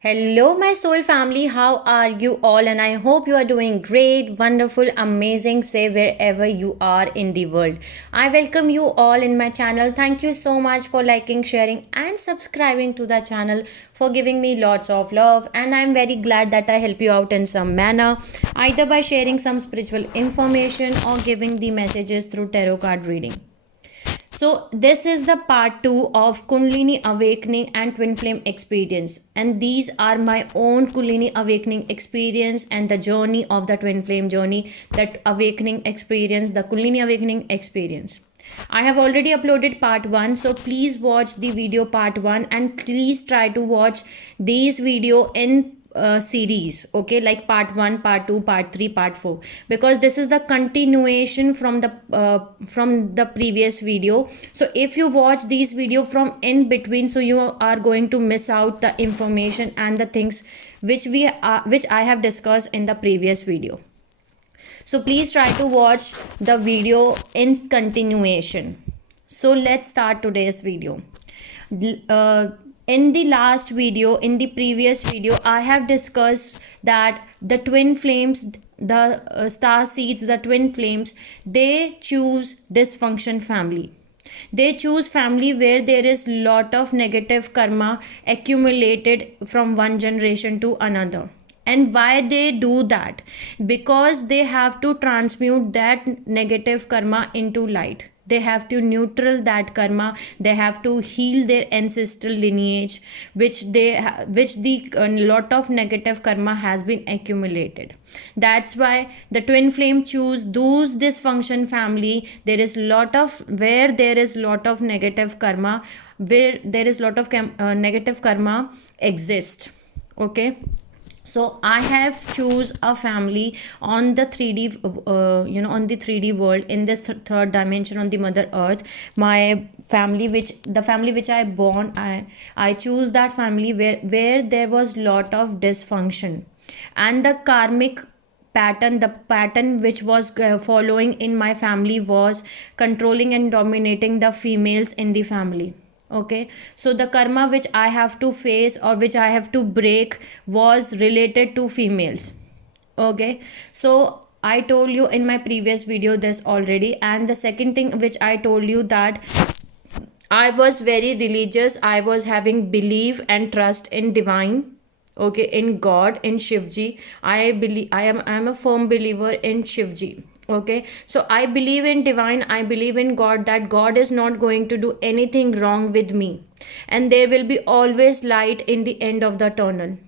Hello, my soul family. How are you all? And I hope you are doing great, wonderful, amazing, say wherever you are in the world. I welcome you all in my channel. Thank you so much for liking, sharing, and subscribing to the channel, for giving me lots of love. And I'm very glad that I help you out in some manner, either by sharing some spiritual information or giving the messages through tarot card reading. So, this is the part 2 of Kundalini Awakening and Twin Flame experience. And these are my own Kundalini Awakening experience and the journey of the Twin Flame journey, that awakening experience, the Kundalini Awakening experience. I have already uploaded part 1, so please watch the video part 1 and please try to watch these video in series, okay, like part 1, part 2, part 3, part 4, because this is the continuation from the previous video. So if you watch these video from in between, so you are going to miss out the information and the things which I have discussed in the previous video. So please try to watch the video in continuation. So let's start today's video. In the last video, in the previous video, I have discussed that the twin flames, the star seeds, the twin flames, they choose dysfunction family. They choose family where there is lot of negative karma accumulated from one generation to another. And why they do that? Because they have to transmute that negative karma into light. They have to neutral that karma. They have to heal their ancestral lineage, which the lot of negative karma has been accumulated. That's why the twin flame choose those dysfunction family. There is lot of negative karma, where there is lot of negative karma exist. Okay. So I have choose a family on the 3D, on the 3D world, in this third dimension on the Mother Earth. My family, the family which I born, I choose that family where there was lot of dysfunction, and the karmic pattern, the pattern which was following in my family was controlling and dominating the females in the family. Okay, so the karma which I have to face or which I have to break was related to females. Okay, so I told you in my previous video this already. And the second thing which I told you, that I was very religious. I was having belief and trust in divine, okay, in God, in Shivji. I am a firm believer in Shivji. Okay, so I believe in divine, I believe in God, that God is not going to do anything wrong with me, and there will be always light in the end of the tunnel.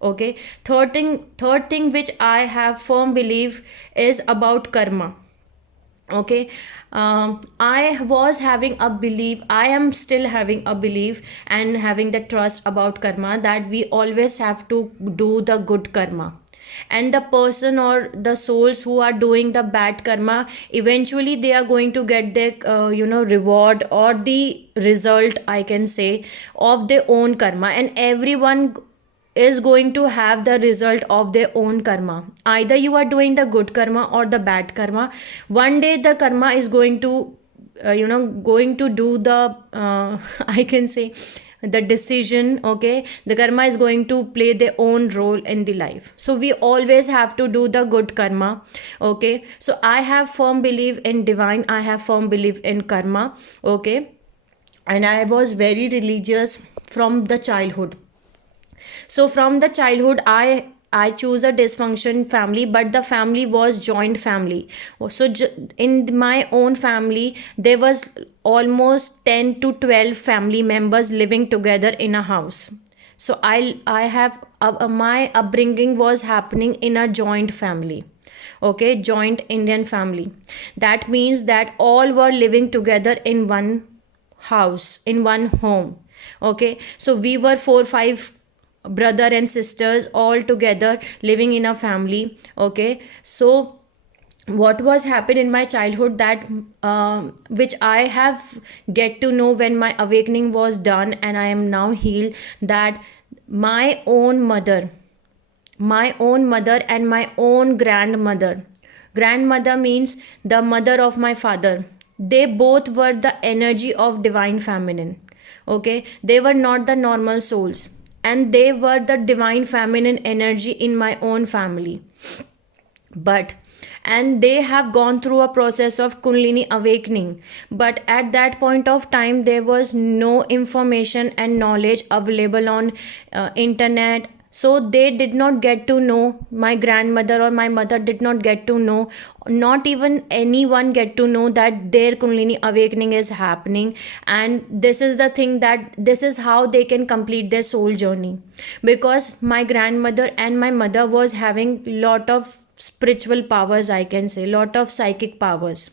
Okay, third thing which I have firm belief is about karma. Okay, I was having a belief, I am still having a belief and having the trust about karma, that we always have to do the good karma, and the person or the souls who are doing the bad karma, eventually they are going to get their reward or the result, I can say, of their own karma. And everyone is going to have the result of their own karma. Either you are doing the good karma or the bad karma. One day the karma is going to going to do the I can say the decision. Okay, the karma is going to play their own role in the life, so we always have to do the good karma. Okay, so I have firm belief in divine, I have firm belief in karma. Okay, and I was very religious from the childhood. So from the childhood, I choose a dysfunction family, but the family was joint family. So in my own family, there was almost 10 to 12 family members living together in a house. So I have my upbringing was happening in a joint family. Okay, joint Indian family. That means that all were living together in one house, in one home. Okay, so we were 4 5 brother and sisters all together living in a family. Okay, so what was happened in my childhood, that which I have get to know when my awakening was done and I am now healed, that my own mother and my own grandmother means the mother of my father, they both were the energy of divine feminine. Okay, they were not the normal souls. and they were the divine feminine energy in my own family. But and they have gone through a process of Kundalini awakening, but at that point of time there was no information and knowledge available on internet, so they did not get to know. My grandmother or my mother did not get to know, not even anyone get to know that their Kundalini awakening is happening. And this is the thing, that this is how they can complete their soul journey, because my grandmother and my mother was having lot of spiritual powers, I can say, lot of psychic powers.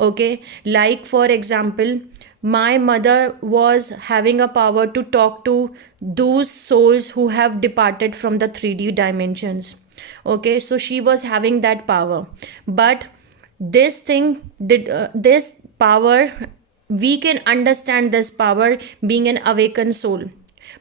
Okay, like for example, my mother was having a power to talk to those souls who have departed from the 3D dimensions. Okay, so she was having that power. But this thing did this power, we can understand this power being an awakened soul.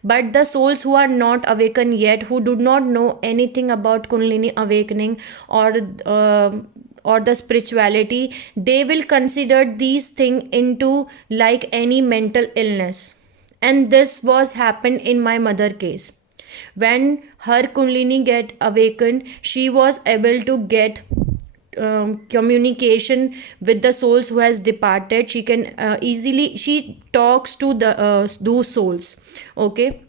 But the souls who are not awakened yet, who do not know anything about Kundalini awakening or the spirituality, they will consider these things into like any mental illness. And this was happened in my mother case. When her Kundalini get awakened, she was able to get communication with the souls who has departed. She can easily, she talks to the those souls. Okay,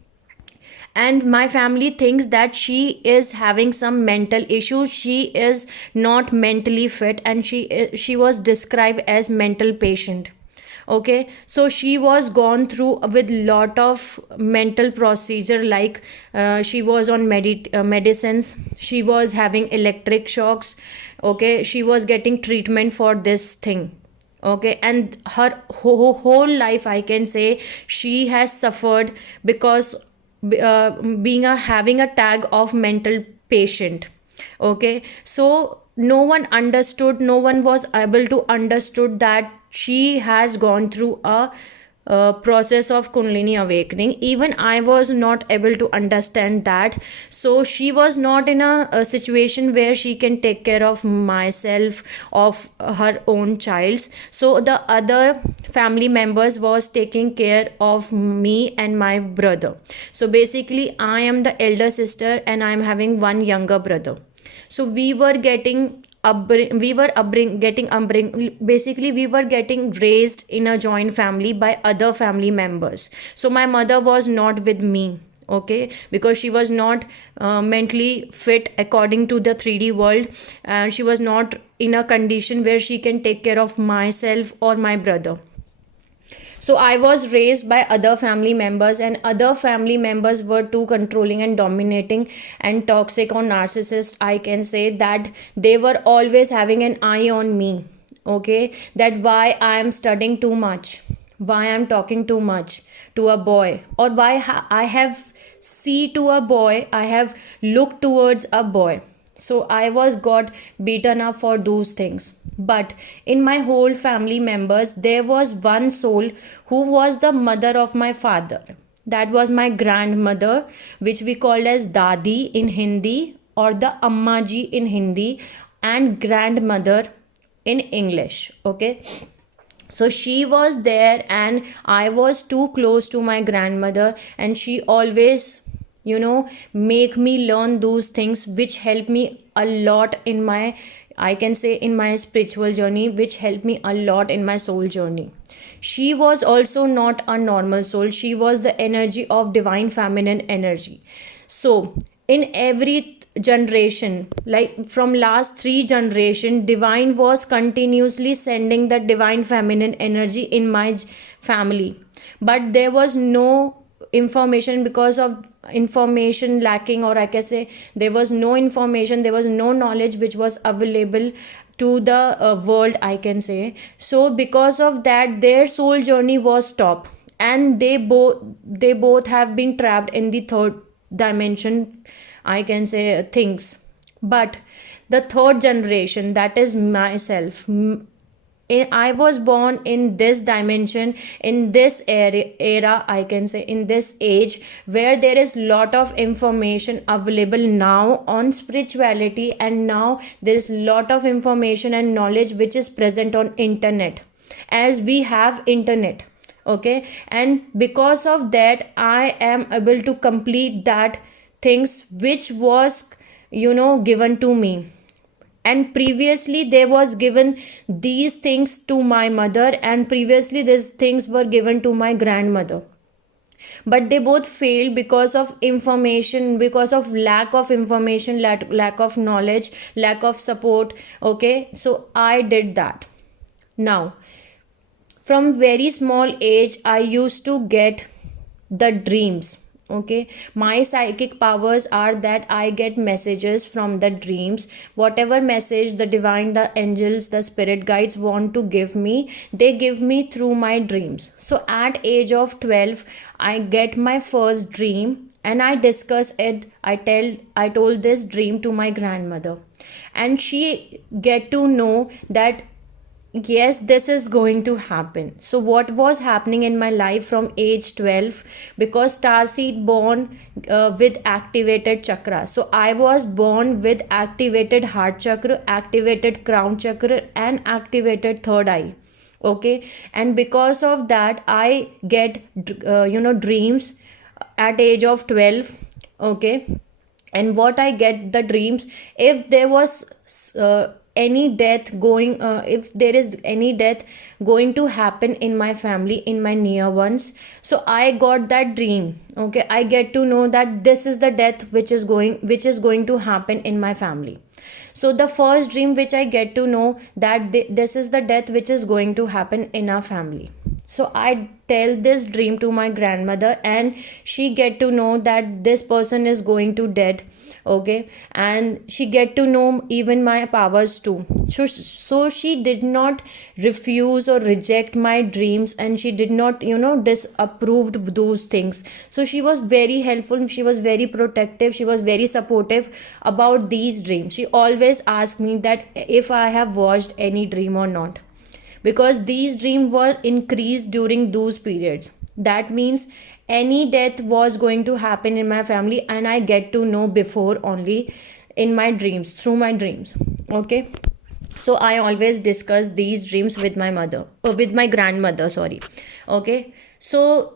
and my family thinks that she is having some mental issue, she is not mentally fit, and she was described as mental patient. Okay, so she was gone through with lot of mental procedure, like she was on medicines, she was having electric shocks. Okay, she was getting treatment for this thing. Okay, and her whole life, I can say, she has suffered because being a having a tag of mental patient. Okay, so no one understood, no one was able to understood that she has gone through a process of Kundalini awakening. Even I was not able to understand that. So she was not in a situation where she can take care of myself, of her own childs. So the other family members was taking care of me and my brother. So basically I am the elder sister and I am having one younger brother. So we were getting basically we were getting raised in a joint family by other family members. So my mother was not with me. Okay, because she was not mentally fit according to the 3D world, and she was not in a condition where she can take care of myself or my brother. So I was raised by other family members, and other family members were too controlling and dominating and toxic or narcissist, I can say, that they were always having an eye on me. Okay, that why I am studying too much, why I am talking too much to a boy, or why I have see to a boy, I have looked towards a boy. So I was got beaten up for those things. But in my whole family members, there was one soul who was the mother of my father. That was my grandmother, which we called as Dadi in Hindi, or the Amma ji in Hindi, and grandmother in English. Okay, so she was there, and I was too close to my grandmother, and she always make me learn those things which help me a lot in my, I can say, in my spiritual journey, which helped me a lot in my soul journey. She was also not a normal soul, she was the energy of divine feminine energy. So in every generation, like from last 3 generation, divine was continuously sending the divine feminine energy in my family. But there was no information, because of information lacking, or I can say there was no information, there was no knowledge which was available to the world, I can say. So because of that, their soul journey was stopped, and they both have been trapped in the 3rd dimension, I can say, things. But the 3rd generation, that is myself, I was born in this dimension, in this era, I can say, in this age, where there is lot of information available now on spirituality, and now there is lot of information and knowledge which is present on internet, as we have internet. Okay, and because of that I am able to complete that things which was given to me. And previously there was given these things to my mother, and previously these things were given to my grandmother, but they both failed because of information, because of lack of information, lack of knowledge, lack of support. Okay, so I did that. Now, from very small age I used to get the dreams. Okay, my psychic powers are that I get messages from the dreams. Whatever message the divine, the angels, the spirit guides want to give me, they give me through my dreams. So at age of 12 I get my first dream, and I discuss it. I told this dream to my grandmother, and she get to know that yes, this is going to happen. So what was happening in my life from age 12, because starseed born with activated chakra, so I was born with activated heart chakra, activated crown chakra, and activated third eye. Okay, and because of that I get dreams at age of 12. Okay, and what I get the dreams, if there was any death going, if there is any death going to happen in my family, in my near ones, so I got that dream. Okay, I get to know that this is the death which is going to happen in my family. So the first dream which I get to know that this is the death which is going to happen in our family. So I tell this dream to my grandmother, and she get to know that this person is going to dead. Okay, and she get to know even my powers too. So she did not refuse or reject my dreams, and she did not disapproved those things. So she was very helpful, she was very protective, she was very supportive about these dreams. She always asked me that if I have watched any dream or not, because these dreams were increased during those periods. That means any death was going to happen in my family, and I get to know before only in my dreams, through my dreams. Okay, so I always discuss these dreams with my mother, or with my grandmother, sorry. Okay, so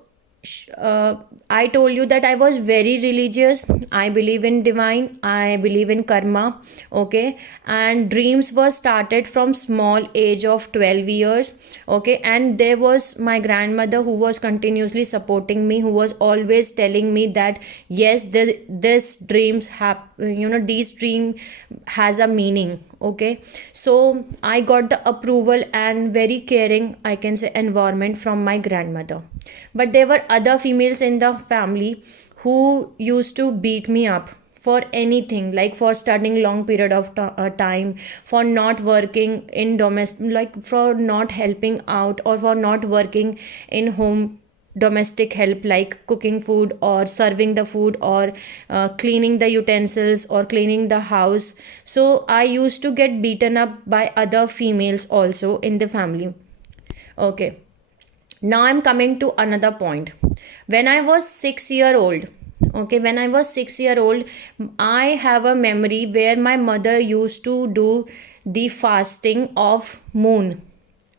I told you that I was very religious. I believe in divine. I believe in karma. Okay, and dreams were started from small age of 12 years. Okay, and there was my grandmother who was continuously supporting me, who was always telling me that yes, this dreams have these dream has a meaning. Okay, so I got the approval and very caring, I can say, environment from my grandmother. But there were other females in the family who used to beat me up for anything, like for studying long period of time, for not working in domestic, like for not helping out, or for not working in home domestic help, like cooking food or serving the food, or cleaning the utensils or cleaning the house. So I used to get beaten up by other females also in the family. Okay, now I'm coming to another point. When I was 6 year old, okay, when I was 6 year old, I have a memory where my mother used to do the fasting of moon.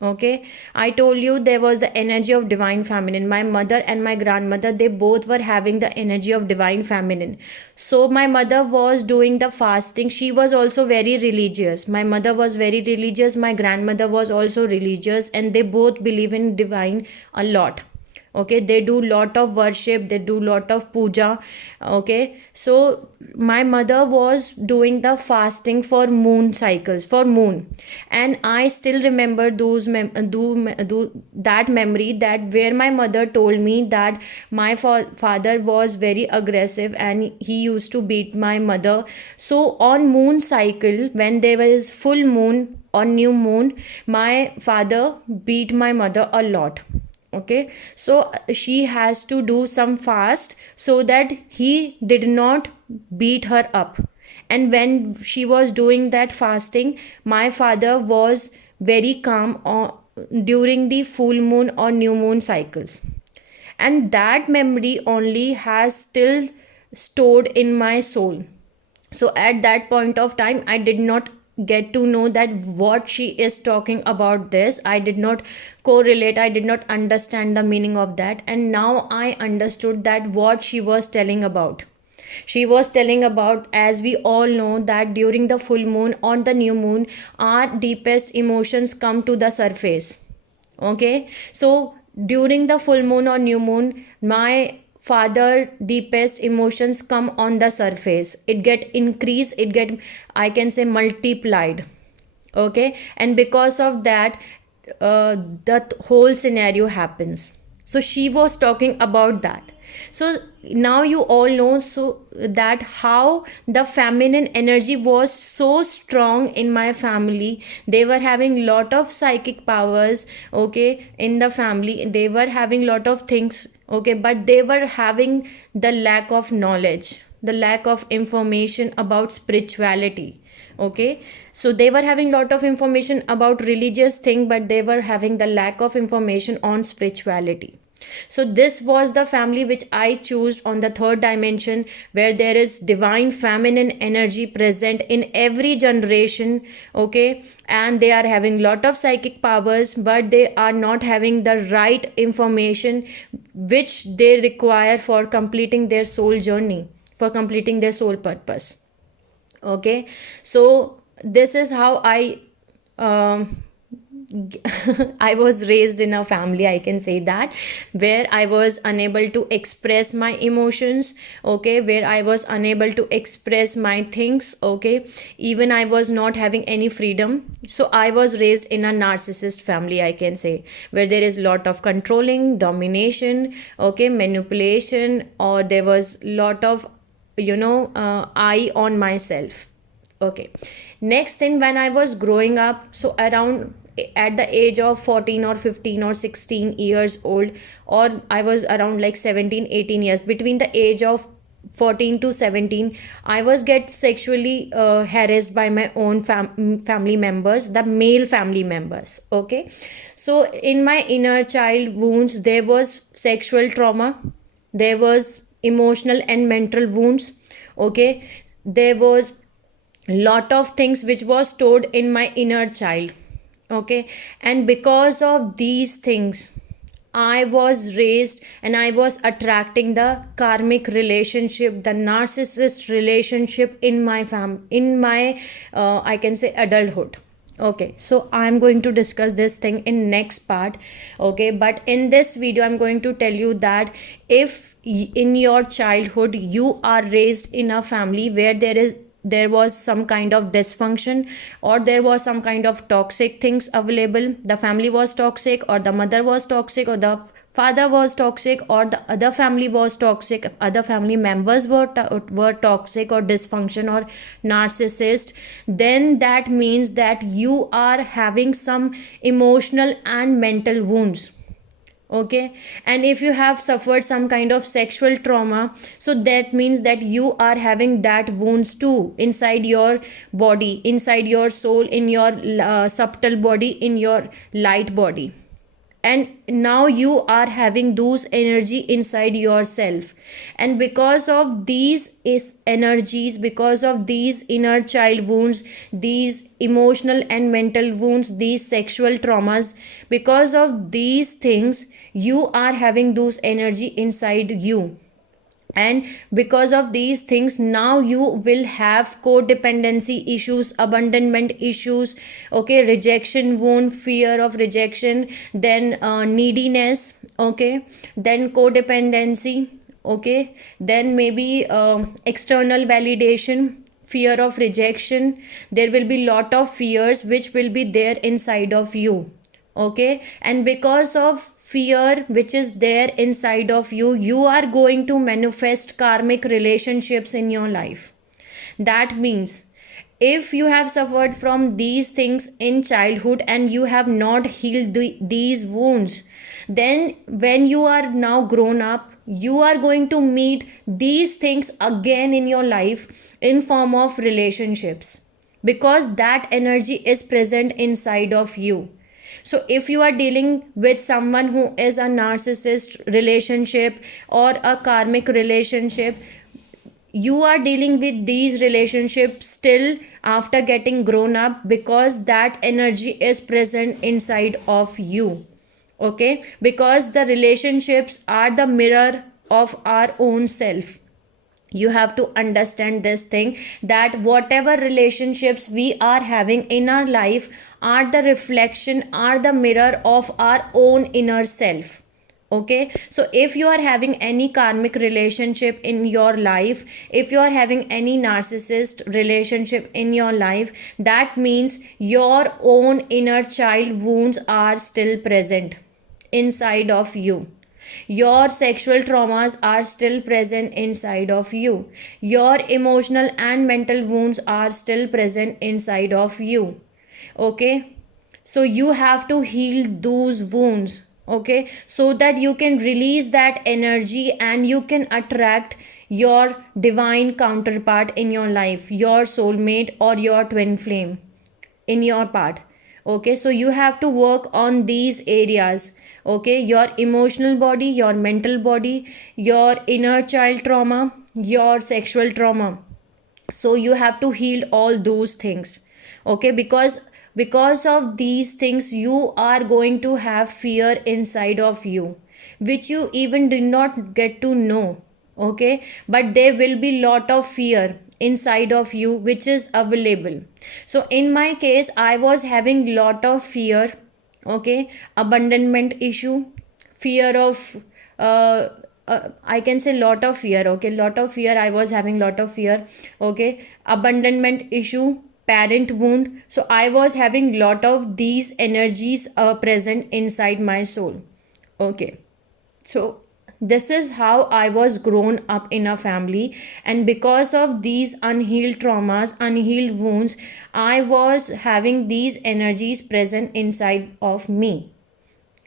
Okay, I told you there was the energy of divine feminine. My mother and my grandmother, they both were having the energy of divine feminine. So my mother was doing the fasting. She was also very religious. My mother was very religious, my grandmother was also religious, and they both believe in divine a lot. Okay, they do lot of worship, they do lot of puja. Okay, so my mother was doing the fasting for moon cycles, for moon. And I still remember that memory, that where my mother told me that my father was very aggressive and he used to beat my mother. So on moon cycle, when there was full moon or new moon, my father beat my mother a lot. Okay, so she has to do some fast so that he did not beat her up. And when she was doing that fasting, my father was very calm during the full moon or new moon cycles. And that memory only has still stored in my soul. So at that point of time I did not get to know that what she is talking about this. I did not correlate, I did not understand the meaning of that, and now I understood that what she was telling about. She was telling about, as we all know, that during the full moon, on the new moon, our deepest emotions come to the surface. Okay, so during the full moon or new moon, my father deepest emotions come on the surface. It get increased, it get, I can say, multiplied. Okay, and because of that, that whole scenario happens. So she was talking about that. So now you all know, so that how the feminine energy was so strong in my family. They were having lot of psychic powers, okay, in the family. They were having lot of things, okay, but they were having the lack of knowledge, the lack of information about spirituality. Okay, so they were having lot of information about religious thing, but they were having the lack of information on spirituality. So this was the family which I chose on the third dimension, where there is divine feminine energy present in every generation. Okay, and they are having lot of psychic powers, but they are not having the right information which they require for completing their soul journey, for completing their soul purpose. Okay, so this is how um, I was raised in a family, I can say that, where I was unable to express my emotions. Okay, where I was unable to express my things. Okay, even I was not having any freedom. So I was raised in a narcissist family, I can say, where there is lot of controlling, domination, okay, manipulation, or there was lot of, I on myself. Okay, next thing, when I was growing up, so around at the age of 14 or 15 or 16 years old, or I was around like 17, 18 years, between the age of 14 to 17, I was get sexually harassed by my own family members, the male family members. Okay, so in my inner child wounds, there was sexual trauma, there was emotional and mental wounds. Okay, there was lot of things which was stored in my inner child. Okay, and because of these things, I was raised and I was attracting the karmic relationship, the narcissist relationship in my in my I can say adulthood. Okay, so I'm going to discuss this thing in next part. Okay, but in this video I'm going to tell you that if in your childhood you are raised in a family where there was some kind of dysfunction, or there was some kind of toxic things available, the family was toxic, or the mother was toxic, or the father was toxic, or the other family was toxic, other family members were toxic or dysfunction or narcissist, then that means that you are having some emotional and mental wounds. Okay, and if you have suffered some kind of sexual trauma, so that means that you are having that wounds too inside your body, inside your soul, in your subtle body, in your light body. And now you are having those energy inside yourself, and because of these is energies, because of these inner child wounds, these emotional and mental wounds, these sexual traumas, because of these things, you are having those energy inside you. And because of these things, now you will have codependency issues, abandonment issues, okay, rejection wound, fear of rejection, then neediness, okay, then codependency, okay, then maybe external validation, fear of rejection. There will be lot of fears which will be there inside of you. Okay, and because of fear which is there inside of you, you are going to manifest karmic relationships in your life. That means if you have suffered from these things in childhood and you have not healed these wounds, then when you are now grown up, you are going to meet these things again in your life in form of relationships, because that energy is present inside of you. So if you are dealing with someone who is a narcissist relationship or a karmic relationship, you are dealing with these relationships still after getting grown up, because that energy is present inside of you. Okay, because the relationships are the mirror of our own self. You have to understand this thing, that whatever relationships we are having in our life are the reflection, are the mirror of our own inner self. Okay, so if you are having any karmic relationship in your life, if you are having any narcissist relationship in your life, that means your own inner child wounds are still present inside of you. Your sexual traumas are still present inside of you. Your emotional and mental wounds are still present inside of you. Okay, so you have to heal those wounds. Okay, so that you can release that energy and you can attract your divine counterpart in your life, your soulmate or your twin flame in your part. Okay, so you have to work on these areas. Okay, your emotional body, your mental body, your inner child trauma, your sexual trauma. So you have to heal all those things. Okay, because of these things you are going to have fear inside of you, which you even did not get to know. Okay, but there will be lot of fear inside of you which is available. So in my case, I was having lot of fear. Okay, abandonment issue, fear of I can say lot of fear. Okay, lot of fear, I was having lot of fear. Okay, abandonment issue, parent wound. So I was having lot of these energies present inside my soul. Okay, so this is how I was grown up in a family, and because of these unhealed traumas, unhealed wounds, I was having these energies present inside of me.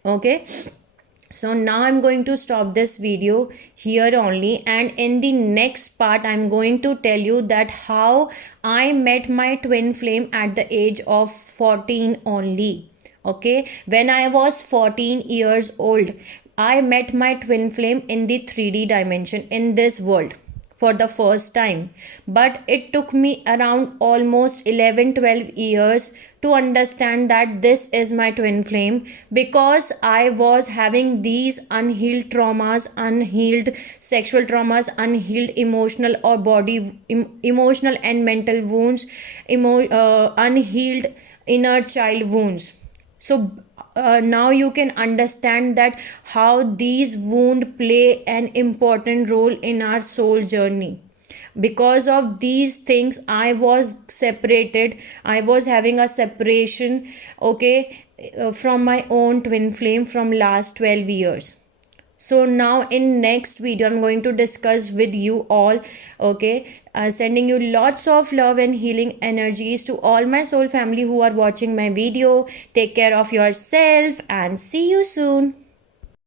Okay, so now I'm going to stop this video here only, and in the next part I'm going to tell you that how I met my twin flame at the age of 14 only. Okay, when I was 14 years old, I met my twin flame in the 3D dimension in this world for the first time. But it took me around almost 11-12 years to understand that this is my twin flame, because I was having these unhealed traumas, unhealed sexual traumas, unhealed emotional or body emotional and mental wounds, unhealed inner child wounds. So now you can understand that how these wounds play an important role in our soul journey. Because of these things I was separated, I was having a separation. Okay, from my own twin flame from last 12 years. So now in next video I'm going to discuss with you all. Okay, sending you lots of love and healing energies to all my soul family who are watching my video. Take care of yourself and see you soon.